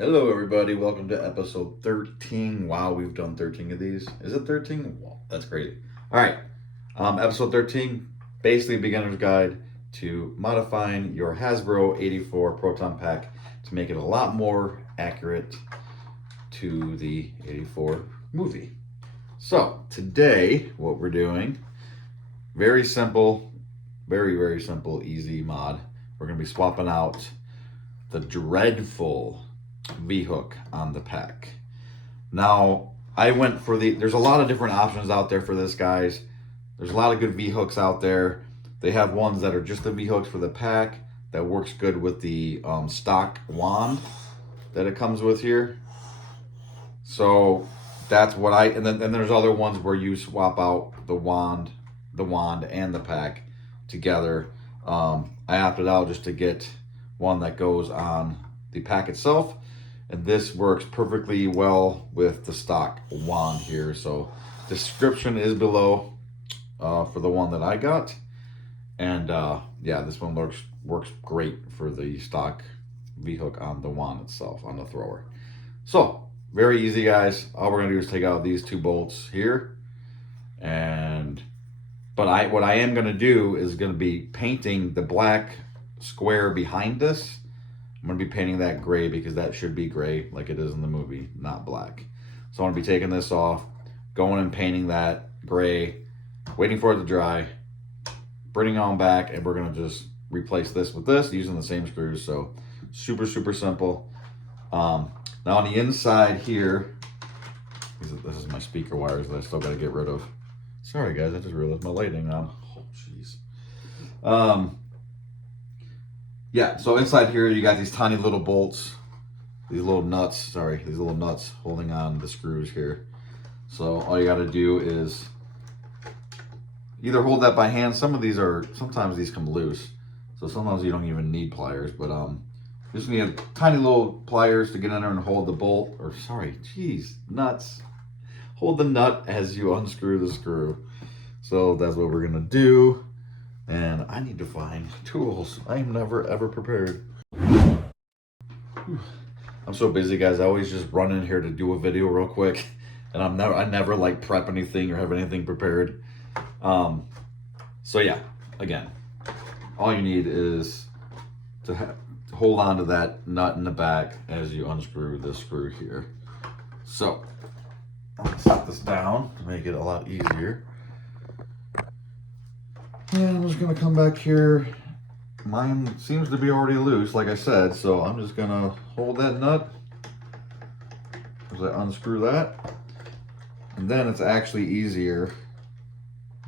Hello, everybody. Welcome to episode 13. Wow, we've done 13 of these. Is it 13? Wow, that's crazy. All right. Episode 13, basically beginner's guide to modifying your Hasbro 84 Proton pack to make it a lot more accurate to the 84 movie. So, today, what we're doing, very simple, very simple, easy mod. We're going to be swapping out the dreadful V-hook on the pack. Now, I went for there's a lot of different options out there for this, guys. There's a lot of good V-hooks out there. They have ones that are just the V-hooks for the pack that works good with the stock wand that it comes with here. So that's what and then there's other ones where you swap out the wand and the pack together. I opted out just to get one that goes on the pack itself, and this works perfectly well with the stock wand here. So description is below for the one that I got, and yeah, this one works great for the stock V-hook on the wand itself, on the thrower. So very easy, guys. All we're gonna do is take out these two bolts here, but what I am gonna do is gonna be painting the black square behind this. I'm going to be painting that gray because that should be gray like it is in the movie, not black. So I'm going to be taking this off, going and painting that gray, waiting for it to dry, bringing it on back, and we're going to just replace this with this using the same screws. So super simple. Now on the inside here, this is my speaker wires that I still got to get rid of. Sorry guys, I just realized my lighting on. Oh jeez. Yeah, so inside here you got these tiny little bolts, these little nuts holding on the screws here. So all you got to do is either hold that by hand. Sometimes these come loose, so sometimes you don't even need pliers, but you just need tiny little pliers to get in there and hold the bolt, nuts. Hold the nut as you unscrew the screw. So that's what we're gonna do. And I need to find tools. I am never ever prepared. I'm so busy, guys. I always just run in here to do a video real quick, and I never like prep anything or have anything prepared. So yeah, again, all you need is to hold on to that nut in the back as you unscrew this screw here. So I'll set this down to make it a lot easier. And I'm just gonna come back here. Mine seems to be already loose, like I said, so I'm just gonna hold that nut as I unscrew that. And then it's actually easier,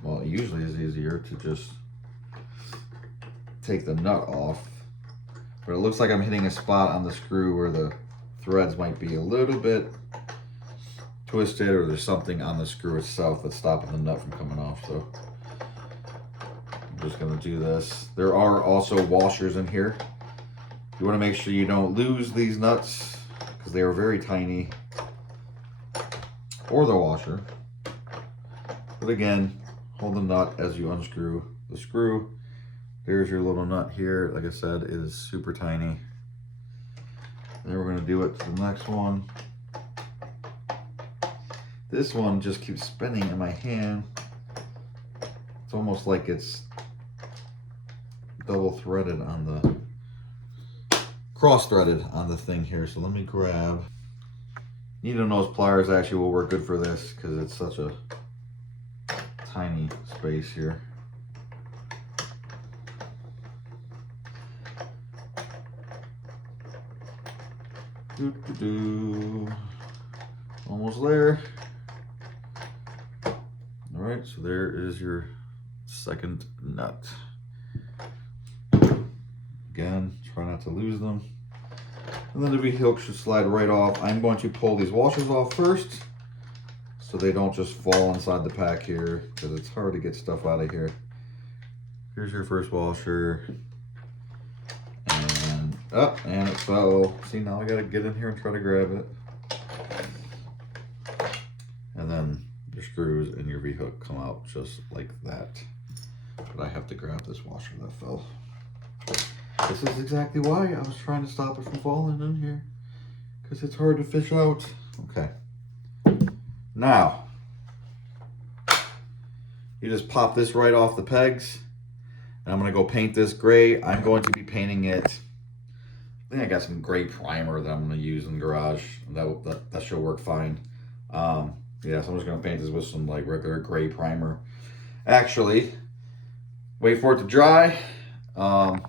well, it usually is easier to just take the nut off. But it looks like I'm hitting a spot on the screw where the threads might be a little bit twisted, or there's something on the screw itself that's stopping the nut from coming off. So just gonna do this. There are also washers in here. You want to make sure you don't lose these nuts because they are very tiny, or the washer. But again, hold the nut as you unscrew the screw. There's your little nut here. Like I said, it is super tiny. Then we're gonna do it to the next one. This one just keeps spinning in my hand. It's almost like it's double threaded on the cross threaded on the thing here. So let me grab, needle nose pliers actually will work good for this because it's such a tiny space here. Almost there. All right, so there is your second nut. Again, try not to lose them. And then the V-hook should slide right off. I'm going to pull these washers off first so they don't just fall inside the pack here, because it's hard to get stuff out of here. Here's your first washer. And it fell. See, now I gotta get in here and try to grab it. And then your screws and your V-hook come out just like that. But I have to grab this washer that fell. This is exactly why I was trying to stop it from falling in here, because it's hard to fish out. Okay. Now, you just pop this right off the pegs. And I'm going to go paint this gray. I'm going to be painting it. I think I got some gray primer that I'm going to use in the garage. That should work fine. Yeah, so I'm just going to paint this with some like regular gray primer. Actually, wait for it to dry. So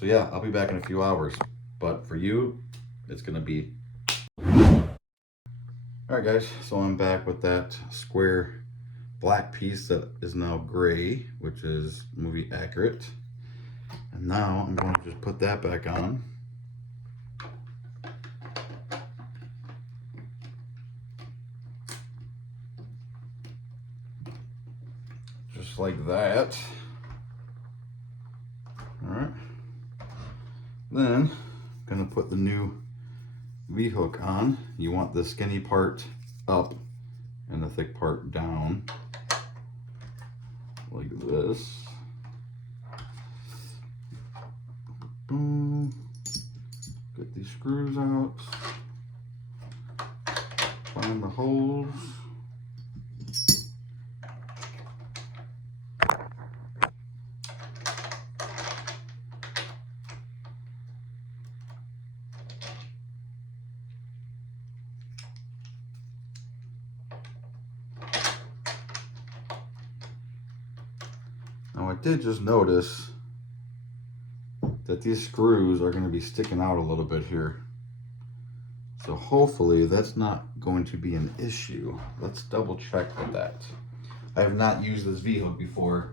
yeah, I'll be back in a few hours. But for you, it's going to be... Alright guys, so I'm back with that square black piece that is now gray, which is movie accurate. And now I'm going to just put that back on. Just like that. Alright. Then I'm going to put the new V-hook on. You want the skinny part up and the thick part down. Like this. Boom. Get these screws out. Find the holes. Now I did just notice that these screws are going to be sticking out a little bit here. So hopefully that's not going to be an issue. Let's double check with that. I have not used this V-hook before.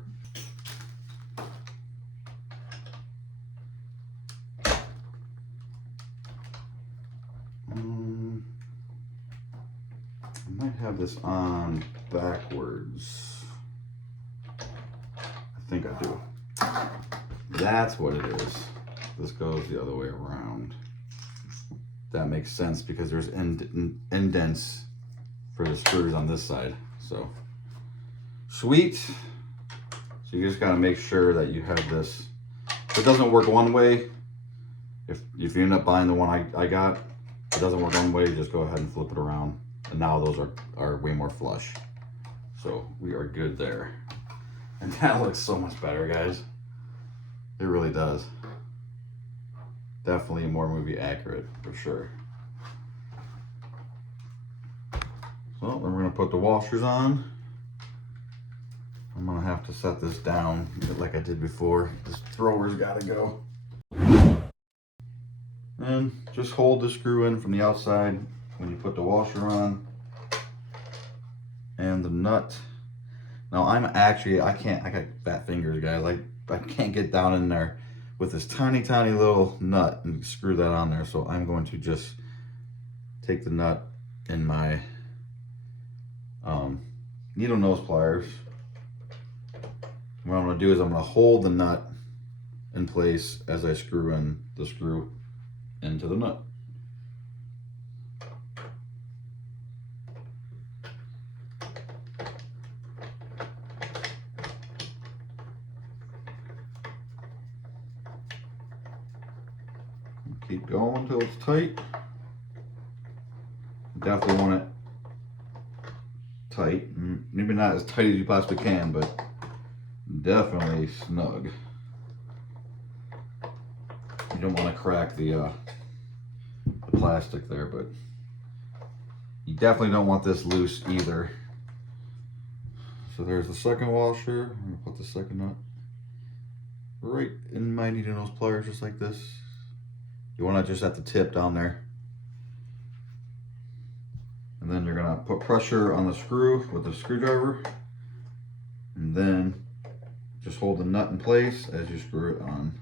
I might have this on backwards. I think I do. That's what it is. This goes the other way around. That makes sense because there's indents for the screws on this side. So, sweet. So you just gotta make sure that you have this. If it doesn't work one way, if you end up buying the one I got, if it doesn't work one way, just go ahead and flip it around. And now those are way more flush. So we are good there. And that looks so much better, guys. It really does. Definitely more movie accurate, for sure. So then we're gonna put the washers on. I'm gonna have to set this down like I did before. This thrower's gotta go. And just hold the screw in from the outside when you put the washer on. And the nut. Now I got fat fingers, guys. I can't get down in there with this tiny little nut and screw that on there. So I'm going to just take the nut in my needle nose pliers. What I'm going to do is I'm going to hold the nut in place as I screw in the screw into the nut. Keep going until it's tight. Definitely want it tight. Maybe not as tight as you possibly can, but definitely snug. You don't want to crack the plastic there, but you definitely don't want this loose either. So there's the second washer. I'm going to put the second nut right in my needle nose pliers, just like this. You want to just at the tip down there. And then you're going to put pressure on the screw with the screwdriver. And then just hold the nut in place as you screw it on.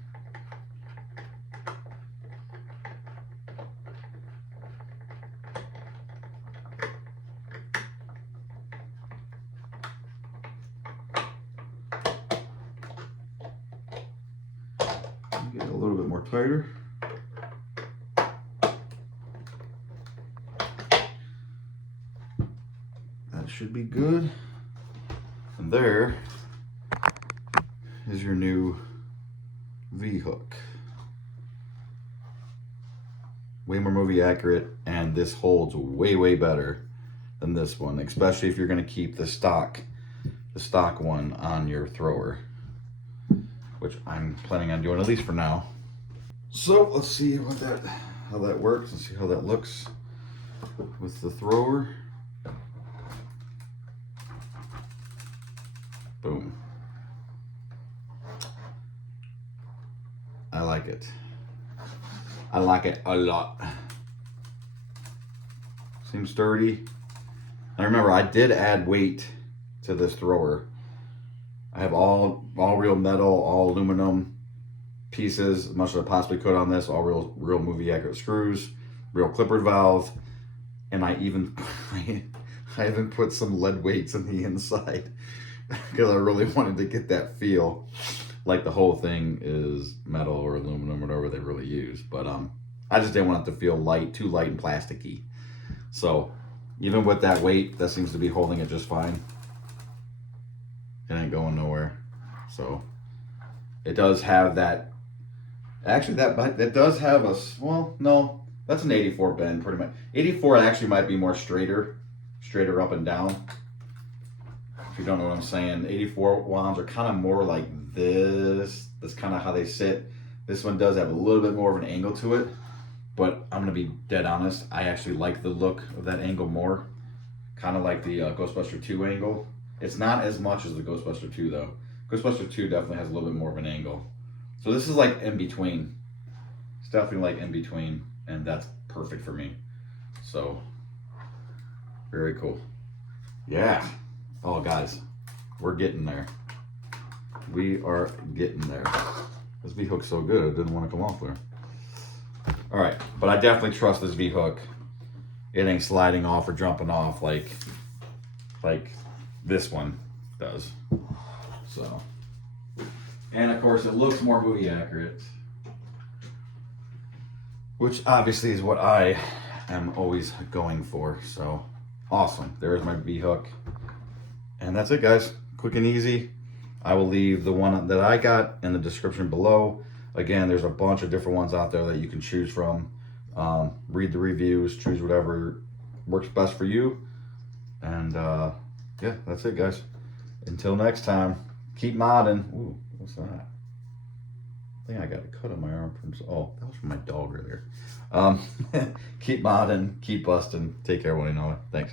Get it a little bit more tighter. Should be good. And there is your new V-hook. way more movie accurate, and this holds way, way better than this one, especially if you're going to keep the stock one on your thrower, which I'm planning on doing, at least for now. So let's see how that works and see how that looks with the thrower. Boom. I like it. I like it a lot. Seems sturdy. I remember I did add weight to this thrower. I have all real metal, all aluminum pieces, as much as I possibly could on this, all real movie accurate screws, real clippered valve, and I even put some lead weights in the inside because I really wanted to get that feel like the whole thing is metal or aluminum, whatever they really use. But I just didn't want it to feel too light and plasticky. So even with that weight, that seems to be holding it just fine. It ain't going nowhere. So it does have that. Actually, that does have a, well, no, that's an 84 bend pretty much. 84 actually might be more straighter up and down. If you don't know what I'm saying, 84 wands are kind of more like this. That's kind of how they sit. This one does have a little bit more of an angle to it, but I'm gonna be dead honest. I actually like the look of that angle more. Kind of like the Ghostbuster 2 angle. It's not as much as the Ghostbuster 2 though. Ghostbuster 2 definitely has a little bit more of an angle. So this is like in between. It's definitely like in between, and that's perfect for me. So, very cool. Yeah. Oh, guys, we're getting there. We are getting there. This V-hook's so good, it didn't want to come off there. All right, but I definitely trust this V-hook. It ain't sliding off or jumping off like this one does. So, and of course, it looks more movie accurate, which obviously is what I am always going for. So, awesome. There's my V-hook. And that's it, guys. Quick and easy. I will leave the one that I got in the description below. Again, there's a bunch of different ones out there that you can choose from. Read the reviews, choose whatever works best for you. And yeah, that's it, guys. Until next time, keep modding. Ooh, what's that? I think I got a cut on my arm from, oh, that was from my dog earlier. Keep modding, keep busting. Take care, one and all. Thanks.